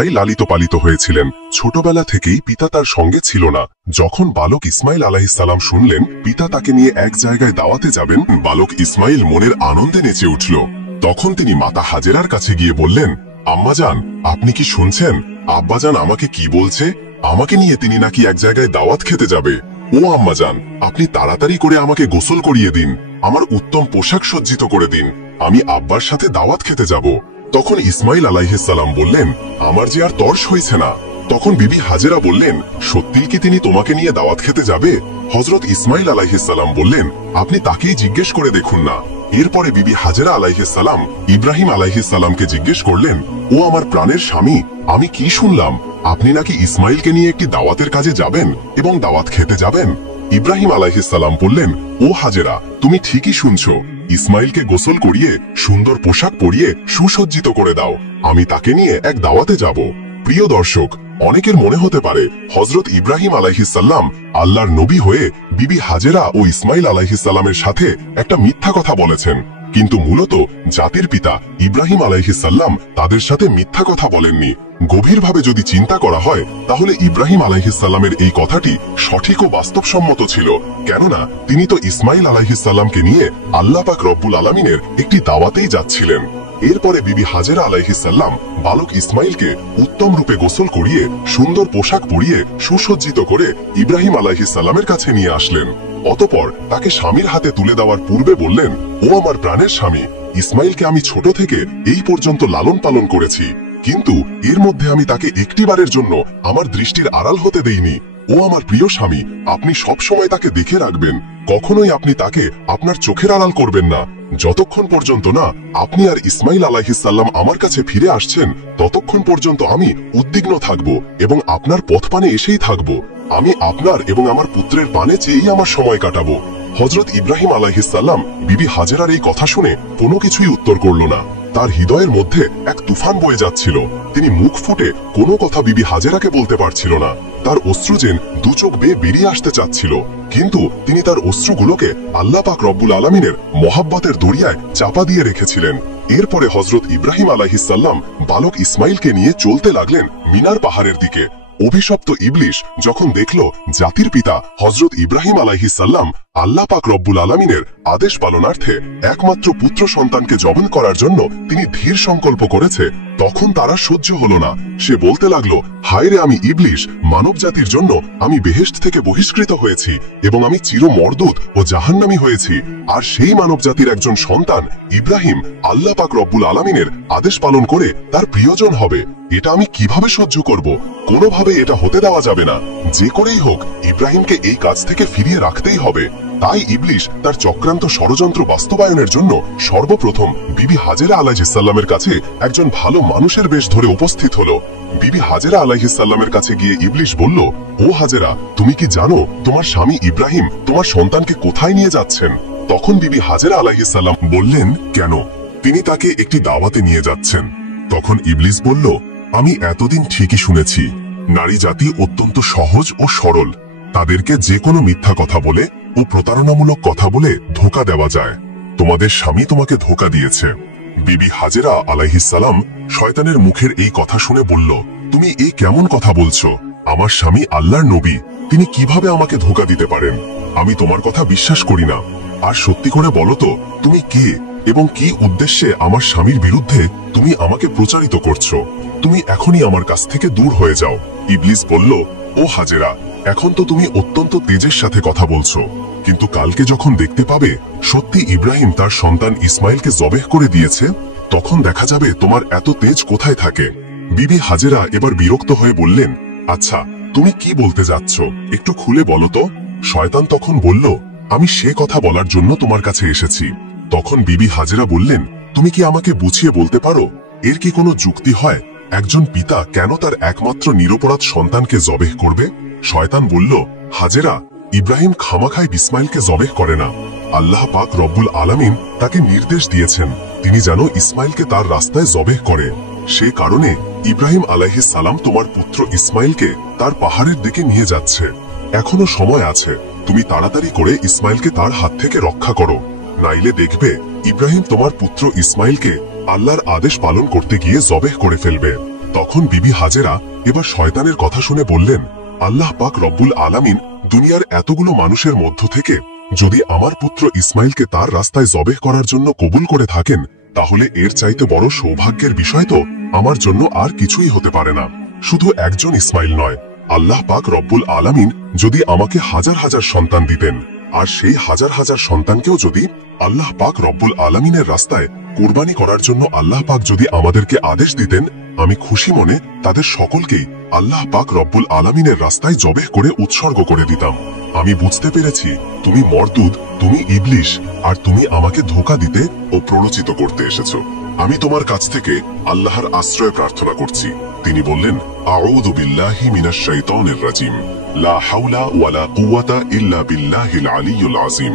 তাই লালিত পালিত হয়েছিলেন। ছোটবেলা থেকেই পিতা তার সঙ্গে ছিল না। যখন বালক ইসমাইল আলাইহিস সালাম শুনলেন পিতা তাকে নিয়ে এক জায়গায় দাওয়াতে যাবেন, বালক ইসমাইল মনের আনন্দে নেচে উঠল। তখন তিনি মাতা হাজেরার কাছে গিয়ে বললেন, আম্মাজান, আপনি কি শুনছেন? আব্বাজান আমাকে কি বলছে? আমাকে নিয়ে তিনি নাকি এক জায়গায় দাওয়াত খেতে যাবে। ও আম্মাজান, আপনি তাড়াতাড়ি করে আমাকে গোসল করিয়ে দিন, আমার উত্তম পোশাক সজ্জিত করে দিন, আমি আব্বার সাথে দাওয়াত খেতে যাব। তখন ইসমাইল আলাইহিস সালাম বললেন, আমার যে আর তর্স হয়েছে না। তখন বিবি হাজেরা বললেন, সত্যি কি তিনি তোমাকে নিয়ে দাওয়াত খেতে যাবে? হযরত ইসমাইল আলাইহিস সালাম বললেন, আপনি তাকেই জিজ্ঞেস করে দেখুন না। এরপরে বিবি হাজেরা আলাইহিস সালাম ইব্রাহিম আলাইহিস সালামকে জিজ্ঞেস করলেন, ও আমার প্রাণের স্বামী, আমি কি শুনলাম আপনি নাকি ইসমাইলকে নিয়ে একটি দাওয়াতের কাজে যাবেন এবং দাওয়াত খেতে যাবেন? ইব্রাহিম আলাইহিস সালাম বললেন, ও হাজেরা, তুমি ঠিকই শুনছো, ইসমাইলকে গোসল করিয়ে সুন্দর পোশাক পরিয়ে সুসজ্জিত করে দাও, আমি তাকে নিয়ে এক দাওয়াতে যাব। প্রিয় দর্শক, অনেকের মনে হতে পারে হযরত ইব্রাহিম আলাইহিস সালাম আল্লাহর নবী হয়ে বিবি হাজেরা ও ইসমাইল আলাইহিস সালামের সাথে একটা মিথ্যা কথা বলেছেন, কিন্তু মূলত জাতির পিতা ইব্রাহিম আলাইহিস সালাম তাদের সাথে মিথ্যা কথা বলেননি। গভীরভাবে যদি চিন্তা করা হয় তাহলে ইব্রাহিম আলাইহিস সালামের এই কথাটি সঠিক ও বাস্তবসম্মত ছিল, কেননা তিনি তো ইসমাইল আলাইহিস সালামকে নিয়ে আল্লাহ পাক রব্বুল আলামিনের একটি দাওয়াতেই যাচ্ছিলেন। এরপরে বিবি হাজেরা আলাইহিস সালাম বালক ইসমাইলকে উত্তম রূপে গোসল করিয়ে সুন্দর পোশাক পরিয়ে সুসজ্জিত করে ইব্রাহিম আলাইহিস সালামের কাছে নিয়ে আসলেন। অতঃপর তাকে স্বামীর হাতে তুলে দেওয়ার পূর্বে বললেন, ও আমার প্রাণের স্বামী, ইসমাইলকে আমি ছোট থেকে এই পর্যন্ত লালন পালন করেছি, কিন্তু এর মধ্যে আমি তাকে একটিবারের জন্য আমার দৃষ্টির আড়াল হতে দেইনি। ও আমার প্রিয় স্বামী, আপনি সব সময় তাকে দেখে রাখবেন, কখনোই আপনি তাকে আপনার চোখের আড়াল করবেন না। যতক্ষণ পর্যন্ত না আপনি আর ইসমাইল আলাইহিস সালাম আমার কাছে ফিরে আসছেন, ততক্ষণ পর্যন্ত আমি উদ্বিগ্ন থাকব এবং আপনার পথ পানে এসেই থাকব। আমি আপনার এবং আমার পুত্রের পানে চেয়েই আমার সময় কাটাবো। হযরত ইব্রাহিম আলাইহিস সালাম বিবি হাজেরার এই কথা শুনে কোনো কিছুই উত্তর করল না। তার হৃদয়ের মধ্যে এক তুফান বয়ে যাচ্ছিল। তিনি মুখ ফুটে কোনো কথা বিবি হাজেরাকে বলতে পারছিল না। তার অশ্রুজেন দু চোখ বেয়ে বেরিয়ে আসতে চাচ্ছিল, কিন্তু তিনি তার অশ্রুগুলোকে আল্লাহ পাক রব্বুল আলামিনের মহাব্বতের দরিয়ায় চাপা দিয়ে রেখেছিলেন। এরপরে হযরত ইব্রাহিম আলাইহিস সালাম বালক ইসমাইলকে নিয়ে চলতে লাগলেন মিনার পাহাড়ের দিকে। অভিশপ্ত ইবলিশ যখন দেখল জাতির পিতা হযরত ইব্রাহিম আলাইহিস সালাম আল্লাহ পাক রব্বুল আলামিনের আদেশ পালনার্থে একমাত্র পুত্র সন্তানকে জবান করার জন্য তিনি ধীর সংকল্প করেছে, তখন তারা সহ্য হলো না। সে বলতে লাগলো, হায় রে, আমি ইবলিশ, মানব জাতির জন্য আমি বেহেশত থেকে বহিষ্কৃত হয়েছি এবং আমি চির মর্দুদ ও জাহান্নামী হয়েছি, আর সেই মানব জাতির একজন সন্তান ইব্রাহিম আল্লাহ পাক রব্বুল আলামিনের আদেশ পালন করে তার প্রিয়জন হবে, এটা আমি কিভাবে সহ্য করব? কোনোভাবে এটা হতে দেওয়া যাবে না। যে করেই হোক ইব্রাহিমকে এই কাজ থেকে ফিরিয়ে রাখতেই হবে। তাই ইবলিশ তার চক্রান্ত ষড়যন্ত্র বাস্তবায়নের জন্য সর্বপ্রথম বিবি হাজেরা আলাইহিস সালামের কাছে একজন ভালো মানুষের বেশ ধরে উপস্থিত হলো। বিবি হাজেরা আলাইহিস সালামের কাছে গিয়ে ইবলিশ বলল, ও হাজেরা, তুমি কি জানো তোমার স্বামী ইব্রাহিম তোমার সন্তানকে কোথায় নিয়ে যাচ্ছেন? তখন বিবি হাজেরা আলাইহিস সালাম বললেন, কেন? তিনি তাকে একটি দাওয়াতে নিয়ে যাচ্ছেন। তখন ইবলিশ বলল, আমি এতদিন ঠিকই শুনেছি, নারী জাতি অত্যন্ত সহজ ও সরল, তাদেরকে যে কোনো মিথ্যা কথা বলে ও প্রতারণামূলক কথা বলে ধোঁকা দেওয়া যায়। তোমাদের স্বামী তোমাকে ধোঁকা দিয়েছে। বিবি হাজেরা আলাইহিস সালাম শয়তানের মুখের এই কথা শুনে বলল, তুমি এই কেমন কথা বলছো? আমার স্বামী আল্লাহর নবী, তিনি কিভাবে আমাকে ধোঁকা দিতে পারেন? আমি তোমার কথা বিশ্বাস করি না। আর সত্যি করে বলো তো, তুমি কে এবং কি উদ্দেশ্যে আমার স্বামীর বিরুদ্ধে তুমি আমাকে প্রচারিত করছো? তুমি এখনই আমার কাছ থেকে দূর হয়ে যাও। ইবলিস বলল, ও হাজেরা, এখন তো তুমি অত্যন্ত তেজের সাথে কথা বলছো, কিন্তু কালকে যখন দেখতে পাবে সত্যি ইব্রাহিম তার সন্তান ইসমাইলকে জবেহ করে দিয়েছে, তখন দেখা যাবে তোমার এত তেজ কোথায় থাকে। বিবি হাজেরা এবার বিরক্ত হয়ে বললেন, আচ্ছা, তুমি কি বলতে যাচ্ছ, একটু খুলে বলো তো। শয়তান তখন বলল, আমি সে কথা বলার জন্য তোমার কাছে এসেছি। তখন বিবি হাজেরা বললেন, তুমি কি আমাকে বুঝিয়ে বলতে পারো, এর কি কোনো যুক্তি হয়? একজন পিতা কেন তার একমাত্র নিরপরাধ সন্তানকে জবেহ করবে? শয়তান বলল, হাজেরা, ইব্রাহিম খামাখায় ইসমাইলকে জবেহ করে না। আল্লাহ পাক রব্বুল আলামিন তাকে নির্দেশ দিয়েছেন তিনি যেন ইসমাইলকে তার রাস্তায় জবেহ করে। সে কারণে ইব্রাহিম আলাইহিস সালাম তোমার পুত্র ইসমাইলকে তার পাহাড়ের দিকে নিয়ে যাচ্ছে। এখনো সময় আছে, তুমি তাড়াতাড়ি করে ইসমাইলকে তার হাত থেকে রক্ষা করো, নাইলে দেখবে ইব্রাহিম তোমার পুত্র ইসমাইলকে আল্লাহর আদেশ পালন করতে গিয়ে জবেহ করে ফেলবে। তখন বিবি হাজেরা এবার শয়তানের কথা শুনে বললেন, আল্লাহ পাক রব্বুল আলামিন দুনিয়ার এতগুলো মানুষের মধ্য থেকে যদি আমার পুত্র ইসমাইলকে তার রাস্তায় জবেহ করার জন্য কবুল করে থাকেন, তাহলে এর চাইতে বড় সৌভাগ্যের বিষয় তো আমার জন্য আর কিছুই হতে পারে না। শুধু একজন ইসমাইল নয়, আল্লাহ পাক রব্বুল আলামিন যদি আমাকে হাজার হাজার সন্তান দিতেন, আর সেই হাজার হাজার সন্তানকেও যদি আল্লাহ পাক রব্বুল আলামিনের রাস্তায় কুরবানি করার জন্য আল্লাহ পাক যদি আমাদেরকে আদেশ দিতেন, আমি খুশি মনে তাদের সকলকেই আল্লাহ পাক রব্বুল আলামিনের রাস্তায় জবেহ করে উৎসর্গ করে দিতাম। আমি বুঝতে পেরেছি তুমি মরদুদ, তুমি ইবলিশ, আর তুমি আমাকে ধোঁকা দিতে ও প্ররোচিত করতে এসেছো। আমি তোমার কাছ থেকে আল্লাহর আশ্রয় প্রার্থনা করছি। তিনি বললেন, আউযু বিল্লাহি মিনাশ শাইতানির রাজিম, লা হাওলা ওয়ালা কুওয়াতা ইল্লা বিল্লাহিল আলিয়্যুল আযীম।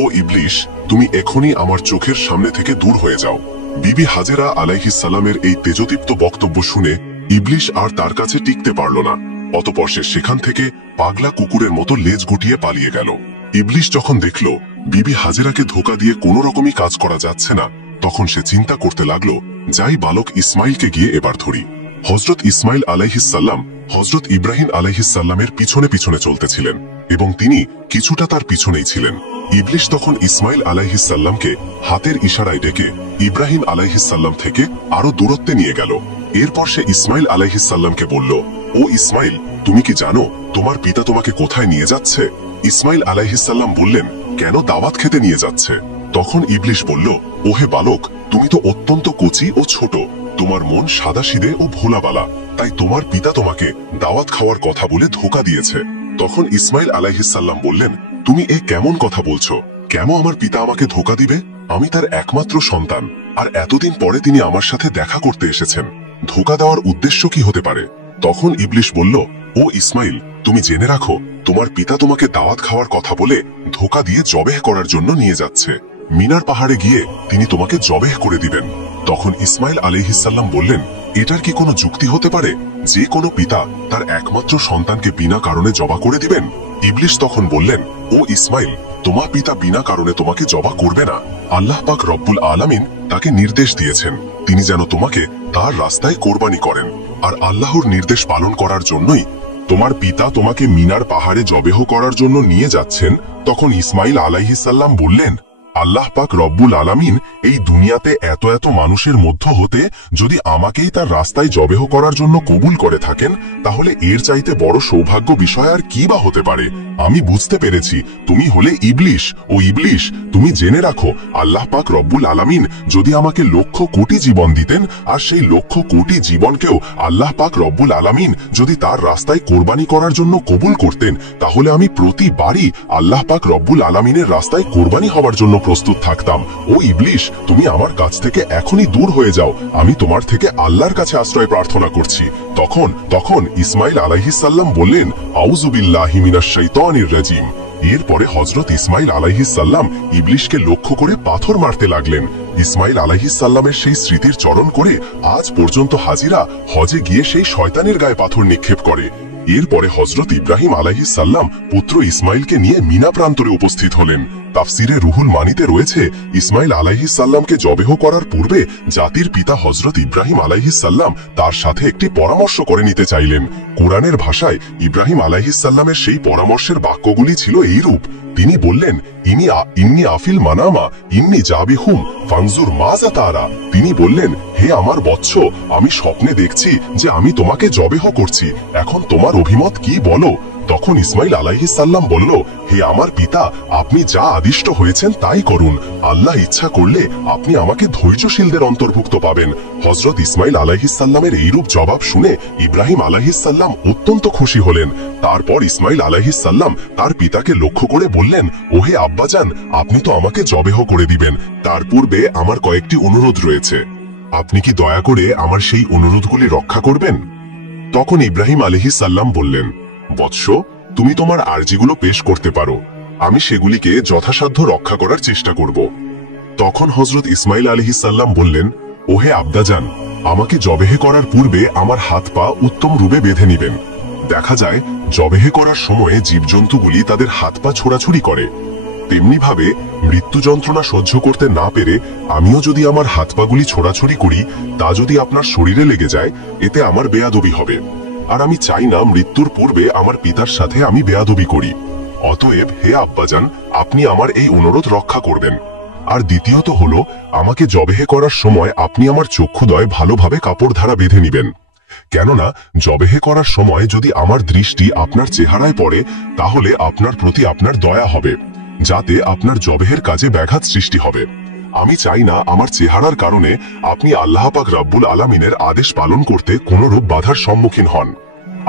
ও ইবলিশ, তুমি এখনই আমার চোখের সামনে থেকে দূর হয়ে যাও। বিবি হাজেরা আলাইহিস সালামের এই তেজদীপ্ত বক্তব্য শুনে ইবলিশ আর তার কাছে টিকতে পারল না। অতঃপর সে সেখান থেকে পাগলা কুকুরের মতো লেজ গুটিয়ে পালিয়ে গেল। ইবলিশ যখন দেখল বিবি হাজেরাকে ধোঁকা দিয়ে কোনো রকমই কাজ করা যাচ্ছে না, তখন সে চিন্তা করতে লাগলো, যাই বালক ইসমাইলকে গিয়ে এবার ধরি। হযরত ইসমাইল আলাইহিস সালাম হযরত ইব্রাহিম আলাইহিস সালামের পিছনে পিছনে চলতেছিলেন এবং তিনি কিছুটা তার পিছনেই ছিলেন। ইবলিশ তখন ইসমাইল আলাইহিস সালামকে হাতের ইশারায় ডেকে ইব্রাহিম আলাইহিস সালাম থেকে আরো দূরত্বে নিয়ে গেল। এরপর সে ইসমাইল আলাইহিস সালামকে বলল, ও ইসমাইল, তুমি কি জানো তোমার পিতা তোমাকে কোথায় নিয়ে যাচ্ছে? ইসমাইল আলাইহিস সালাম বললেন, কেন দাওয়াত খেতে নিয়ে যাচ্ছে? তখন ইবলিশ বলল, ওহে বালক, তুমি তো অত্যন্ত কচি ও ছোট, তোমার মন সাদাসিধে ও ভোলাবালা, তাই তোমার পিতা তোমাকে দাওয়াত খাওয়ার কথা বলে ধোঁকা দিয়েছে। তখন ইসমাইল আলাইহিস সালাম বললেন, তুমি এ কেমন কথা বলছো? কেন আমার পিতা আমাকে ধোঁকা দিবে? আমি তার একমাত্র সন্তান, আর এতদিন পরে তিনি আমার সাথে দেখা করতে এসেছেন। ধোঁকা দেওয়ার উদ্দেশ্য কি হতে পারে? তখন ইবলিশ বলল, ও ইসমাইল, তুমি জেনে রাখো তোমার পিতা তোমাকে দাওয়াত খাওয়ার কথা বলে ধোঁকা দিয়ে জবেহ করার জন্য নিয়ে যাচ্ছে। মিনার পাহাড়ে গিয়ে তিনি তোমাকে জবেহ করে দিবেন। তখন ইসমাইল আলাইহিস সালাম বললেন, এটার কি কোনো যুক্তি হতে পারে যে কোনো পিতা তার একমাত্র সন্তানকে বিনা কারণে জবা করে দিবেন? ইবলিশ তখন বললেন, ও ইসমাইল, তোমার পিতা বিনা কারণে তোমাকে জবা করবে না। আল্লাহ পাক রব্বুল আলামিন তাকে নির্দেশ দিয়েছেন তিনি যেন তোমাকে তার রাস্তায় কোরবানি করেন, আর আল্লাহর নির্দেশ পালন করার জন্যই তোমার পিতা তোমাকে মিনার পাহাড়ে জবেহ করার জন্য নিয়ে যাচ্ছেন। তখন ইসমাইল আলাইহিস সালাম বললেন, আল্লাহ পাক রব্বুল আলামিন এই দুনিয়াতে এত এত মানুষের মধ্য হতে যদি আমাকেই তার রাস্তায় জবেহ করার জন্য কবুল করে থাকেন, তাহলে এর চাইতে বড় সৌভাগ্য বিষয় আর কি বা হতে পারে? আমি বুঝতে পেরেছি তুমি হলে ইবলিশ। ও ইবলিশ, তুমি জেনে রাখো আল্লাহ পাক রব্বুল আলামিন যদি আমাকে লক্ষ কোটি জীবন দিতেন, আর সেই লক্ষ কোটি জীবনকেও আল্লাহ পাক রব্বুল আলামিন যদি তার রাস্তায় কোরবানি করার জন্য কবুল করতেন, তাহলে আমি প্রতিবারই আল্লাহ পাক রব্বুল আলামিনের রাস্তায় কোরবানি হওয়ার জন্য প্রস্তুত থাকতাম। ও ইবলিশ, তুমি আমার কাছ থেকে এখনই দূর হয়ে যাও, আমি তোমার থেকে আল্লাহর কাছে আশ্রয় প্রার্থনা করছি। তখন ইসমাইল আলাইহিস সালাম বললেন, আউযু বিল্লাহি মিনাশ শাইতানির রাজিম। এরপরে হযরত ইসমাইল আলাইহিস সালাম ইবলিশকে লক্ষ্য করে পাথর মারতে লাগলেন। ইসমাইল আলাইহিস সালামের সেই স্মৃতির চরণ করে আজ পর্যন্ত হাজিরা হজে গিয়ে সেই শয়তানের গায়ে পাথর নিক্ষেপ করে। এরপরে হযরত ইব্রাহিম আলাইহিস সালাম পুত্র ইসমাইলকে নিয়ে মিনা প্রান্তরে উপস্থিত হলেন। তাফসিরে রুহুল মানিতে রয়েছে, ইসমাইল আলাইহিস সালামকে জবেহ করার পূর্বে জাতির পিতা হযরত ইব্রাহিম আলাইহিস সালাম তার সাথে একটি পরামর্শ করে নিতে চাইলেন। কোরআনের ভাষায় ইব্রাহিম আলাইহিস সালামের সেই পরামর্শের বাক্যগুলি ছিল এইরূপ। তিনি বললেন, ইন্নি আফিল মানামা ইন্নি জাবিহুম ফানজুর মাজা তারা। তিনি বললেন, হে আমার বৎস, আমি স্বপ্নে দেখছি যে আমি তোমাকে জবেহ করছি, এখন তোমার অভিমত কি বলো? তখন ইসমাইল আলাইহিস সালাম বলল, হে আমার পিতা, আপনি যা আদিষ্ট হয়েছেন তাই করুন। আল্লাহ ইচ্ছা করলে আপনি আমাকে ধৈর্যশীলদের অন্তর্ভুক্ত পাবেন। হযরত ইসমাইল আলাইহিস সালামের এইরূপ জবাব শুনে ইব্রাহিম আলাইহিস সালাম অত্যন্ত খুশি হলেন। তারপর ইসমাইল আলাইহিস সালাম তার পিতাকে লক্ষ্য করে বললেন, ওহে আব্বাজান, আপনি তো আমাকে জবেহ করে দিবেন, তার পূর্বে আমার কয়েকটি অনুরোধ রয়েছে। আপনি কি দয়া করে আমার সেই অনুরোধগুলি রক্ষা করবেন? তখন ইব্রাহিম আলাইহিস সালাম বললেন, বৎস, তুমি তোমার আরজিগুলো পেশ করতে পারো, আমি সেগুলিকে যথাসাধ্য রক্ষা করার চেষ্টা করব। তখন হযরত ইসমাইল আলাইহিস সালাম বললেন, ওহে আব্বাজান, আমাকে জবেহে করার পূর্বে আমার হাত পা উত্তম রূপে বেঁধে নিবেন। দেখা যায় জবেহে করার সময়ে জীবজন্তুগুলি তাদের হাত পা ছোড়াছুড়ি করে। তেমনি ভাবে মৃত্যু যন্ত্রণা সহ্য করতে না পেরে আমিও যদি আমার হাত পাগুলি ছোড়াছুড়ি করি, তা যদি আপনার শরীরে লেগে যায়, এতে আমার বেয়াদবি হবে। আর আমি চাই না মৃত্যুর পূর্বে আমার পিতার সাথে আমি বেয়াদবি করি। অতএব হে আব্বাজান, আপনি আমার এই অনুরোধ রক্ষা করবেন। আর দ্বিতীয়ত হলো, আমাকে জবেহে করার সময় আপনি আমার চক্ষুদয় ভালোভাবে কাপড় ধারা বেঁধে নিবেন। কেননা জবেহে করার সময় যদি আমার দৃষ্টি আপনার চেহারায় পড়ে, তাহলে আপনার প্রতি আপনার দয়া হবে, যাতে আপনার জবেহের কাজে ব্যাঘাত সৃষ্টি হবে। আমি চাই না আমার চেহারার কারণে আপনি আল্লাহ পাক রব্বুল আলামিনের আদেশ পালন করতে কোনরূপ বাধার সম্মুখীন হন।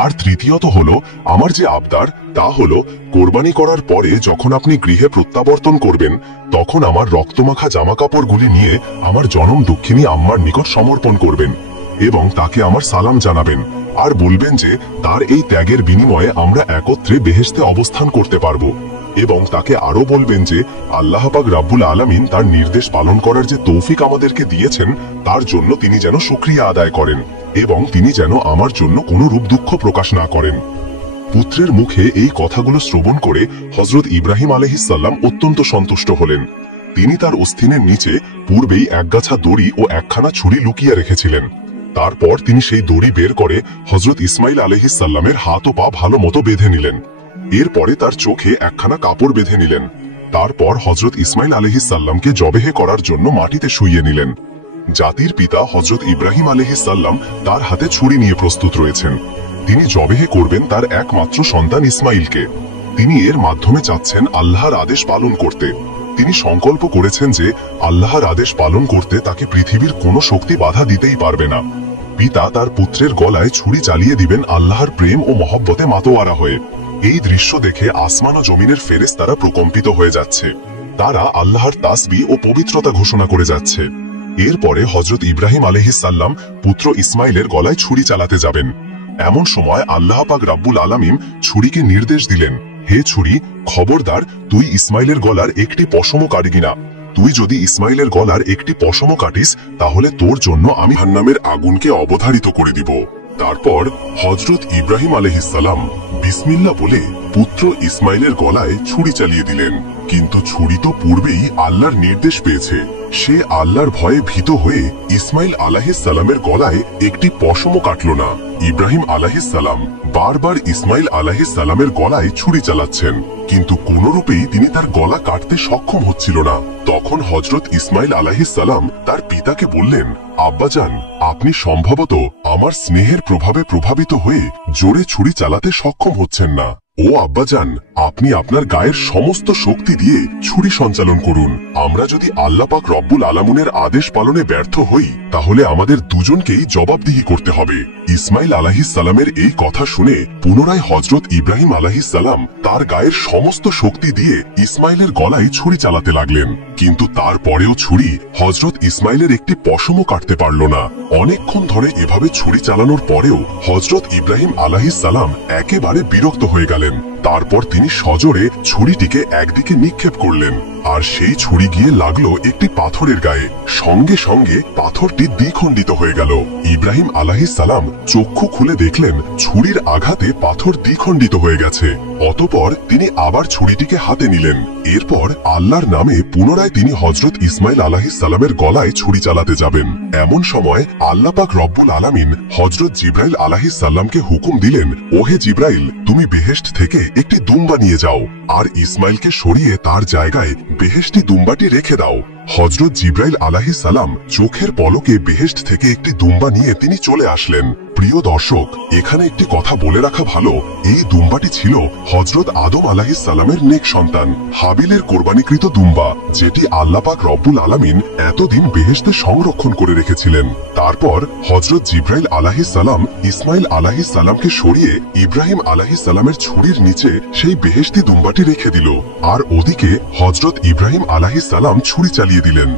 আর তৃতীয়ত হলো, আমার যে আবদার তা হলো, কোরবানি করার পরে যখন আপনি গৃহে প্রত্যাবর্তন করবেন, তখন আমার রক্তমাখা জামা কাপড়গুলি নিয়ে আমার জনম দুঃখিনী আম্মার নিকট সমর্পণ করবেন এবং তাকে আমার সালাম জানাবেন। আর বলবেন যে তার এই ত্যাগের বিনিময়ে আমরা একত্রে বেহেশতে অবস্থান করতে পারবো। এবং তাকে আরো বলবেন যে আল্লাহ পাক রব্বুল আলামিন তার নির্দেশ পালন করার যে তৌফিক আমাদেরকে দিয়েছেন, তার জন্য তিনি যেন শুকরিয়া আদায় করেন এবং তিনি যেন আমার জন্য কোনো রূপ দুঃখ প্রকাশ না করেন। পুত্রের মুখে এই কথাগুলো শ্রবণ করে হযরত ইব্রাহিম আলাইহিস সালাম অত্যন্ত সন্তুষ্ট হলেন। তিনি তার অস্থিনের নিচে পূর্বেই একগাছা দড়ি ও একখানা ছুরি লুকিয়ে রেখেছিলেন। তারপর তিনি সেই দড়ি বের করে হযরত ইসমাইল আলাইহিস সালামের হাত ও পা ভালো মতো বেঁধে নিলেন। এরপরে তার চোখে একখানা কাপড় বেঁধে নিলেন। তারপর হযরত ইসমাইল আলাইহিস সালামকে জবেহে করার জন্য মাটিতে শুইয়ে নিলেন। জাতির পিতা হযরত ইব্রাহিম আলাইহিস সালাম তার হাতে ছুরি নিয়ে প্রস্তুত রয়েছেন। তিনি জবেহে করবেন তার একমাত্র সন্তান ইসমাইলকে। তিনি এর মাধ্যমে চাচ্ছেন আল্লাহর আদেশ পালন করতে। তিনি সংকল্প করেছেন যে আল্লাহর আদেশ পালন করতে তাকে পৃথিবীর কোনো শক্তি বাধা দিতেই পারবে না। পিতা তার পুত্রের গলায় ছুরি চালিয়ে দিবেন আল্লাহর প্রেম ও মহব্বতে মাতোয়ারা হয়ে। এই দৃশ্য দেখে আসমান ও জমিনের ফেরেশতারা প্রকম্পিত হয়ে যাচ্ছে। তারা আল্লাহর তাসবিহ ও পবিত্রতা ঘোষণা করে যাচ্ছে। এরপরে হযরত ইব্রাহিম আলাইহিস সালাম পুত্র ইসমাইলের গলায় ছুরি চালাতে যাবেন। এমন সময় আল্লাহ পাক রব্বুল আলামিন ছুরিকে নির্দেশ দিলেন, হে ছুরি, খবরদার, তুই ইসমাইলের গলার একটি পশমও কাটবি না। তুই যদি ইসমাইলের গলার একটি পশমও কাটিস, তাহলে তোর জন্য আমি জাহান্নামের আগুনকে অবধারিত করে দিব। তারপর হযরত ইব্রাহিম আলাইহিস সালাম বিসমিল্লাহ বলে পুত্র ইসমাইলের গলায় ছুরি চালিয়ে দিলেন। কিন্তু ছুরি তো পূর্বেই আল্লাহর নির্দেশ পেয়েছে। সে আল্লাহর ভয়ে ভীত হয়ে ইসমাইল আলাইহিস সালামের গলায় একটি পশমও কাটল না। ইব্রাহিম আলাইহিস সালাম বারবার ইসমাইল আলাইহিস সালামের গলায় ছুরি চালাচ্ছেন, কিন্তু কোনরূপেই তিনি তার গলা কাটতে সক্ষম হচ্ছিল না। তখন হযরত ইসমাইল আলাইহিস সালাম তার পিতাকে বললেন, আব্বাজান, আপনি সম্ভবত আমার স্নেহের প্রভাবে প্রভাবিত হয়ে জোরে ছুরি চালাতে সক্ষম হচ্ছেন না। ও আব্বাজান, আপনি আপনার গায়ের সমস্ত শক্তি দিয়ে ছুরি সঞ্চালন করুন। আমরা যদি আল্লাহ পাক রব্বুল আলামিনের আদেশ পালনে ব্যর্থ হই, তাহলে আমাদের দুজনকেই জবাবদিহি করতে হবে। ইসমাইল আলাইহিস সালামের এই কথা শুনে পুনরায় হযরত ইব্রাহিম আলাইহিস সালাম তার গায়ের সমস্ত শক্তি দিয়ে ইসমাইলের গলায় ছুরি চালাতে লাগলেন। কিন্তু তারপরেও ছুরি হযরত ইসমাইলের একটি পশমও কাটতে পারল না। অনেকক্ষণ ধরে এভাবে ছুরি চালানোর পরেও হযরত ইব্রাহিম আলাইহিস সালাম একেবারে বিরক্ত হয়ে গেলেন। তারপর তিনি সজোরে ছুরিটিকে একদিকে নিক্ষেপ করলেন, আর সেই ছুরি গিয়ে লাগলো একটি পাথরের গায়ে। সঙ্গে সঙ্গে পাথরটি দ্বিখণ্ডিত হয়ে গেল। ইব্রাহিম আলাইহিস সালাম চক্ষু খুলে দেখলেন ছুরির আঘাতে পাথর দ্বিখণ্ডিত হয়ে গেছে। অতঃপর তিনি আবার ছুরিটিকে হাতে নিলেন। এরপর আল্লাহর নামে পুনরায় তিনি হযরত ইসমাইল আলাইহিস সালামের গলায় ছুরি চালাতে যাবেন। এমন সময় আল্লাহ পাক রব্বুল আলামিন হযরত জিবরাইল আলাইহিস সালামকে হুকুম দিলেন, ওহে জিবরাইল, তুমি বেহেশত থেকে একটি দুম্বা নিয়ে যাও আর ইসমাইলকে সরিয়ে তার জায়গায় বেহেশতি দুম্বাটি রেখে দাও। হযরত জিবরাইল আলাইহিস সালাম চোখের পলকে বেহেশত থেকে একটি দুম্বা নিয়ে তিনি চলে আসলেন। প্রিয় দর্শক, এখানে একটি কথা বলে রাখা ভালো, এই দুম্বাটি ছিল হযরত আদম আলাইহিস সালামের নেক সন্তান হাবিলের কোরবানিকৃত দুম্বা, যেটি আল্লাহ পাক রব্বুল আলামিন এতদিন বেহেশতে সংরক্ষণ করে রেখেছিলেন। তারপর হযরত জিবরাইল আলাইহিস সালাম ইসমাইল আলাইহিস সালামকে সরিয়ে ইব্রাহিম আলাইহিস সালামের ছুরির নিচে সেই বেহেশতি দুম্বাটি রেখে দিল, আর ওদিকে হযরত ইব্রাহিম আলাইহিস সালাম ছুরি চালিয়ে দিলেন।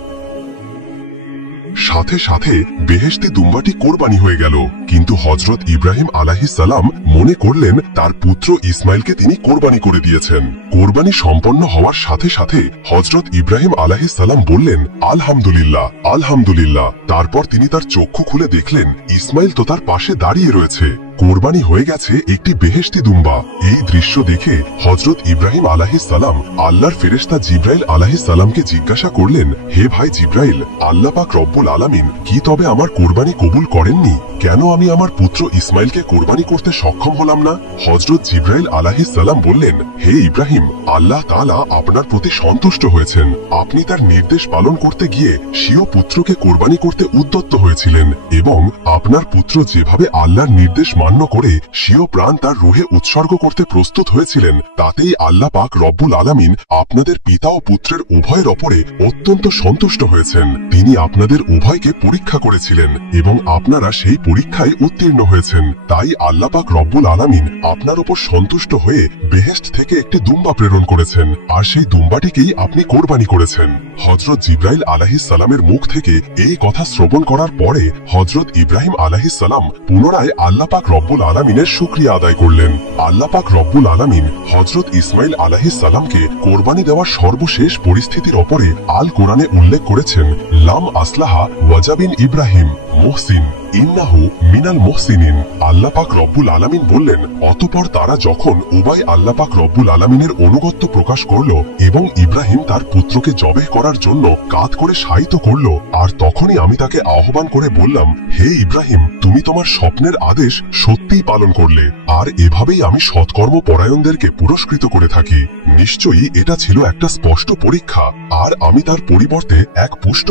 সাথে সাথে বেহেশতি দুম্বাটি কোরবানি হয়ে গেল। কিন্তু হযরত ইব্রাহিম আলাইহিস সালাম মনে করলেন তার পুত্র ইসমাইলকে তিনি কোরবানি করে দিয়েছেন। কোরবানি সম্পন্ন হওয়ার সাথে সাথে হযরত ইব্রাহিম আলাইহিস সালাম বললেন, আলহামদুলিল্লাহ, আলহামদুলিল্লাহ। তারপর তিনি তার চক্ষু খুলে দেখলেন ইসমাইল তো তার পাশে দাঁড়িয়ে রয়েছে। কোরবানি হয়ে গেছে একটি বেহেশতি দুম্বা। এই দৃশ্য দেখে হযরত ইব্রাহিম আলাইহিস সালাম আল্লাহর ফেরেশতা জিব্রাইল আলাইহিস সালামকে জিজ্ঞাসা করলেন, হে ভাই জিব্রাইল, আল্লাহ পাক রব্বুল আলামিন কি তবে আমার কোরবানি কবুল করেননি? কেন আমি আমার পুত্র ইসমাইলকে কোরবানি করতে সক্ষম হলাম না? হযরত জিব্রাইল আলাইহিস সালাম বললেন, হে ইব্রাহিম, আল্লাহ তাআলা আপনার প্রতি সন্তুষ্ট হয়েছেন। আপনি তার নির্দেশ পালন করতে গিয়ে স্বীয় পুত্রকে কোরবানি করতে উদ্যত হয়েছিলেন এবং আপনার পুত্র যেভাবে আল্লাহর নির্দেশ মান্য করে স্বীয় প্রাণ তার রুহে উৎসর্গ করতে প্রস্তুত হয়েছিলেন, তাতেই আল্লাহ পাক রব্বুল আলামিন আপনাদের পিতা ও পুত্রের উভয়ের ওপরে অত্যন্ত সন্তুষ্ট হয়েছেন। তিনি আপনাদের উভয়কে পরীক্ষা করেছিলেন এবং আপনারা সেই পরীক্ষায় উত্তীর্ণ হয়েছেন। তাই আল্লাহ পাক রব্বুল আলামিন আপনার উপর সন্তুষ্ট হয়ে বেহেশত থেকে একটি দুম্বা প্রেরণ করেছেন, আর সেই দুম্বাটিকেই আপনি কোরবানি করেছেন। হযরত জিব্রাইল আলাইহিস সালামের মুখ থেকে এই কথা শ্রবণ করার পরে হযরত ইব্রাহিম আলাইহিস সালাম পুনরায় আল্লাহ পাক রব্বুল আলামিনের শুকরিয়া আদায় করলেন। আল্লাহ পাক রব্বুল আলামিন হযরত ইসমাইল আলাইহিস সালামকে কোরবানি দেওয়ার সর্বশেষ পরিস্থিতির ওপরে আল কোরআনে উল্লেখ করেছেন, লাম আসলাহা ওয়াজাবিন ইব্রাহিম মুহসিন ইন্নাহু মিনাল মুহসিনিন। আল্লাহ পাক রব্বুল আলামিন বললেন, অতঃপর তারা যখন উভয় আল্লাহ পাক রব্বুল আলামিনের অনুগত্য প্রকাশ করল এবং ইব্রাহিম তার পুত্রকে জবেহ করার জন্য কাঁধ করে শায়িত করল, আর তখনই আমি তাকে আহ্বান করে বললাম, হে ইব্রাহিম, তুমি তোমার স্বপ্নের আদেশ সত্যিই পালন করলে, আর এভাবেই আমি সৎকর্ম পরায়ণদেরকে পুরস্কৃত করে থাকি। নিশ্চয়ই এটা ছিল একটা স্পষ্ট পরীক্ষা, আর আমি তার পরিবর্তে এক পুষ্ট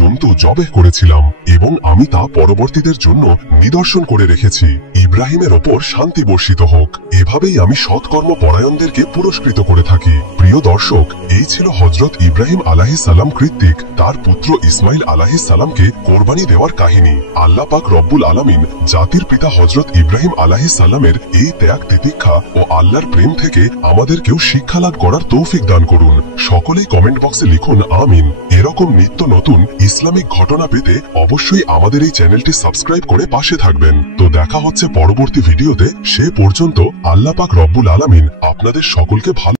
জন্তু জবেহ করেছিলাম এবং আমি তা পরবর্তীদের জন্য নিদর্শন করে রেখেছি। ইব্রাহিমের ওপর শান্তি বর্ষিত হোক। এভাবেই আমি সৎকর্ম পরায়ণদেরকে পুরস্কৃত করে থাকি। প্রিয় দর্শক, এই ছিল হযরত ইব্রাহিম আলাইহিস সালাম কর্তৃক তার পুত্র ইসমাইল আলাইহিস সালামকে কোরবানি দেওয়ার কাহিনী। আল্লাহ পাক রব্বুল আলামিন জাতির পিতা হযরত ইব্রাহিম আলাইহিস সালামের এই ত্যাগ তিতিক্ষা ও আল্লাহর প্রেম থেকে আমাদেরকেও শিক্ষা লাভ করার তৌফিক দান করুন। সকলেই কমেন্ট বক্সে লিখুন আমিন। এরকম নিত্য নতুন ইসলামিক ঘটনা পেতে অবশ্যই আমাদের এই চ্যানেলটি সাবস্ক্রাইব করে পাশে থাকবেন। তো দেখা হচ্ছে পরবর্তী ভিডিওতে। সে পর্যন্ত আল্লাহ পাক রব্বুল আলামিন আপনাদের সকলকে ভালো